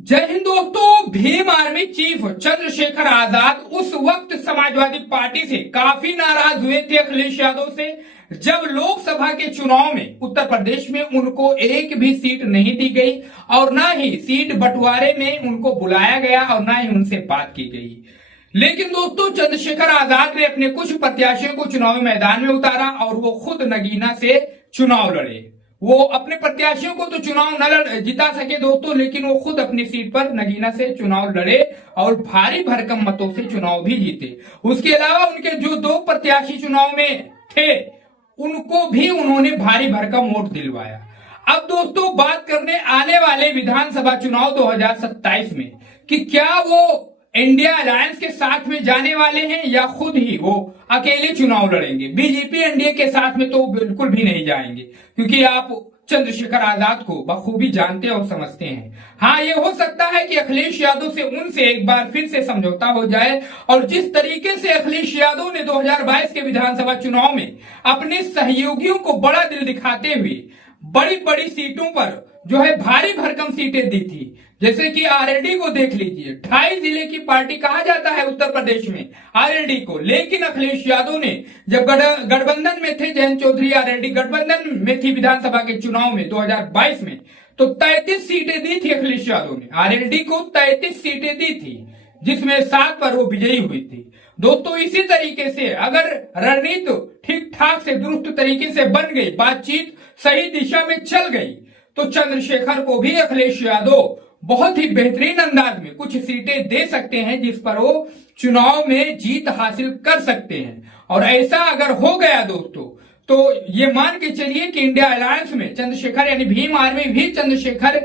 जय हिंद दोस्तों। Bhim army chief Chandrashekhar Azad उस वक्त समाजवादी पार्टी से काफी नाराज हुए थे अखिलेश यादव से, जब लोकसभा के चुनाव में उत्तर प्रदेश में उनको एक भी सीट नहीं दी गई और ना ही सीट बंटवारे में उनको बुलाया गया और ना ही उनसे बात की गई। लेकिन दोस्तों, चंद्रशेखर आजाद ने अपने कुछ प्रत्याशियों को चुनावी मैदान में उतारा और वो खुद नगीना से चुनाव लड़े। वो अपने प्रत्याशियों को तो चुनाव न जिता सके दोस्तों, लेकिन वो खुद अपनी सीट पर नगीना से चुनाव लड़े और भारी भरकम मतों से चुनाव भी जीते। उसके अलावा उनके जो दो प्रत्याशी चुनाव में थे उनको भी उन्होंने भारी भरकम वोट दिलवाया। अब दोस्तों, बात करने आने वाले विधानसभा चुनाव 2027 में कि क्या वो इंडिया अलायंस के साथ में जाने वाले हैं या खुद ही वो अकेले चुनाव लड़ेंगे। बीजेपी एनडीए के साथ में तो बिल्कुल भी नहीं जाएंगे, क्योंकि आप चंद्रशेखर आजाद को बखूबी जानते और समझते हैं। हाँ, ये हो सकता है कि अखिलेश यादव से उनसे एक बार फिर से समझौता हो जाए और जिस तरीके से अखिलेश यादव ने 2022 के विधानसभा चुनाव में अपने सहयोगियों को बड़ा दिल दिखाते हुए बड़ी बड़ी सीटों पर जो है भारी भरकम सीटें दी थी। जैसे कि आरएलडी को देख लीजिए, 2.5 जिले की पार्टी कहा जाता है उत्तर प्रदेश में आरएलडी को, लेकिन अखिलेश यादव ने जब गठबंधन में थे, जयंत चौधरी आरएलडी गठबंधन में थी विधानसभा के चुनाव में 2022 में, तो 33 सीटें दी थी अखिलेश यादव ने। आरएलडी को 33 सीटें दी थी, जिसमें 7 पर वो विजयी हुई थी। दोस्तों, इसी तरीके से अगर रणनीति ठीक ठाक से दुरुस्त तरीके से बन गई, बातचीत सही दिशा में चल गई, तो चंद्रशेखर को भी अखिलेश यादव बहुत ही बेहतरीन अंदाज में कुछ सीटें दे सकते हैं, जिस पर वो चुनाव में जीत हासिल कर सकते हैं। और ऐसा अगर हो गया दोस्तों, तो ये मान के चलिए कि इंडिया अलायंस में चंद्रशेखर यानी भीम आर्मी भी चंद्रशेखर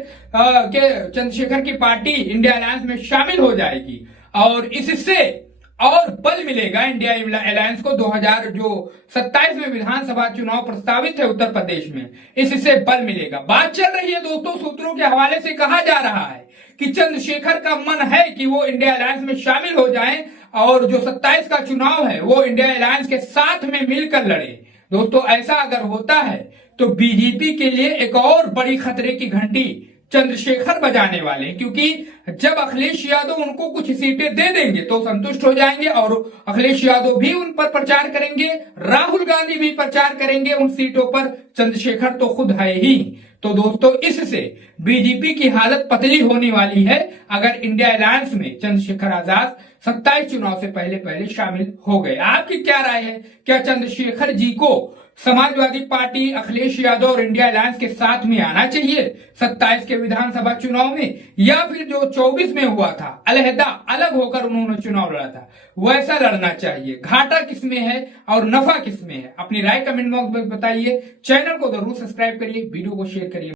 की पार्टी इंडिया अलायंस में शामिल हो जाएगी और इससे और बल मिलेगा इंडिया अलायंस को। 2027 में विधानसभा चुनाव प्रस्तावित है उत्तर प्रदेश में, इससे बल मिलेगा। बात चल रही है दोस्तों, सूत्रों के हवाले से कहा जा रहा है कि चंद्रशेखर का मन है कि वो इंडिया अलायंस में शामिल हो जाएं और जो 27 का चुनाव है वो इंडिया अलायंस के साथ में मिलकर लड़े। दोस्तों, ऐसा अगर होता है तो बीजेपी के लिए एक और बड़ी खतरे की घंटी चंद्रशेखर बजाने वाले, क्योंकि जब अखिलेश यादव उनको कुछ सीटें दे देंगे तो संतुष्ट हो जाएंगे और अखिलेश यादव भी उन पर प्रचार करेंगे, राहुल गांधी भी प्रचार करेंगे उन सीटों पर, चंद्रशेखर तो खुद है ही। तो दोस्तों, इससे बीजेपी की हालत पतली होने वाली है अगर इंडिया अलायंस में चंद्रशेखर आजाद 27 चुनाव से पहले पहले शामिल हो गए। आपकी क्या राय है? क्या चंद्रशेखर जी को समाजवादी पार्टी, अखिलेश यादव और इंडिया अलायंस के साथ में आना चाहिए 27 के विधानसभा चुनाव में, या फिर जो 24 में हुआ था अलग होकर उन्होंने चुनाव लड़ा था वैसा लड़ना चाहिए? घाटा किसमें है और नफा किसमें है? अपनी राय कमेंट बॉक्स में बताइए। चैनल को जरूर सब्सक्राइब करिए, वीडियो को शेयर करिए।